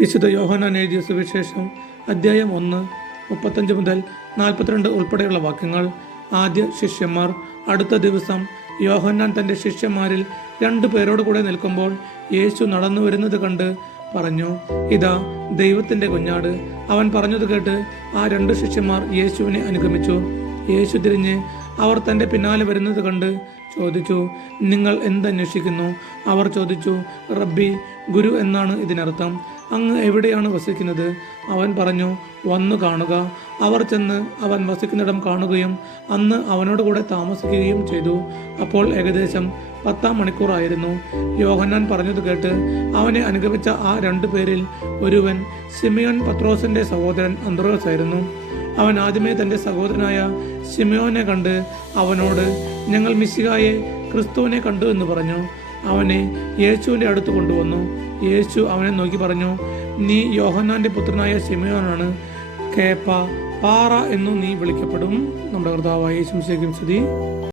വിശുദ്ധ യോഹനാൻ എഴുതിയ സുവിശേഷം അദ്ധ്യായം ഒന്ന് മുപ്പത്തഞ്ച് മുതൽ നാൽപ്പത്തിരണ്ട് ഉൾപ്പെടെയുള്ള വാക്യങ്ങൾ. ആദ്യ ശിഷ്യന്മാർ അടുത്ത ദിവസം യോഹന്നാൻ തന്റെ ശിഷ്യന്മാരിൽ രണ്ടു പേരോട് കൂടെ നിൽക്കുമ്പോൾ യേശു നടന്നു വരുന്നത് കണ്ട് പറഞ്ഞു ഇതാ ദൈവത്തിന്റെ കുഞ്ഞാട്. അവൻ പറഞ്ഞത് കേട്ട് ആ രണ്ട് ശിഷ്യന്മാർ യേശുവിനെ അനുഗമിച്ചു. യേശു തിരിഞ്ഞ് അവർ തന്റെ പിന്നാലെ വരുന്നത് കണ്ട് ചോദിച്ചു നിങ്ങൾ എന്തന്വേഷിക്കുന്നു അവർ ചോദിച്ചു റബ്ബി ഗുരു എന്നാണ് ഇതിനർത്ഥം. അങ്ങ് എവിടെയാണ് വസിക്കുന്നത്? അവൻ പറഞ്ഞു വന്നു കാണുക. അവർ ചെന്ന് അവൻ വസിക്കുന്നിടം കാണുകയും അന്ന് അവനോട് കൂടെ താമസിക്കുകയും ചെയ്തു. അപ്പോൾ ഏകദേശം പത്താം മണിക്കൂറായിരുന്നു യോഹന്നാൻ പറഞ്ഞത് കേട്ട് അവനെ അനുഗമിച്ച ആ രണ്ടു പേരിൽ ഒരുവൻ സിമിയോൻ പത്രോസിന്റെ സഹോദരൻ അന്ത്രോസ് ആയിരുന്നു. അവൻ ആദ്യമേ തന്റെ സഹോദരനായ സിമിയോനെ കണ്ട് അവനോട് ഞങ്ങൾ മിസ്സികായെ ക്രിസ്തുവിനെ കണ്ടു എന്ന് പറഞ്ഞു. അവനെ യേശുവിന്റെ അടുത്ത് കൊണ്ടുവന്നു. യേശു അവനെ നോക്കി പറഞ്ഞു നീ യോഹന്നാന്റെ പുത്രനായ സിമയോനാണ് കേപ്പ പാറ എന്നു നീ വിളിക്കപ്പെടും. നമ്മുടെ കർത്താവായ യേശും സ്തുതി.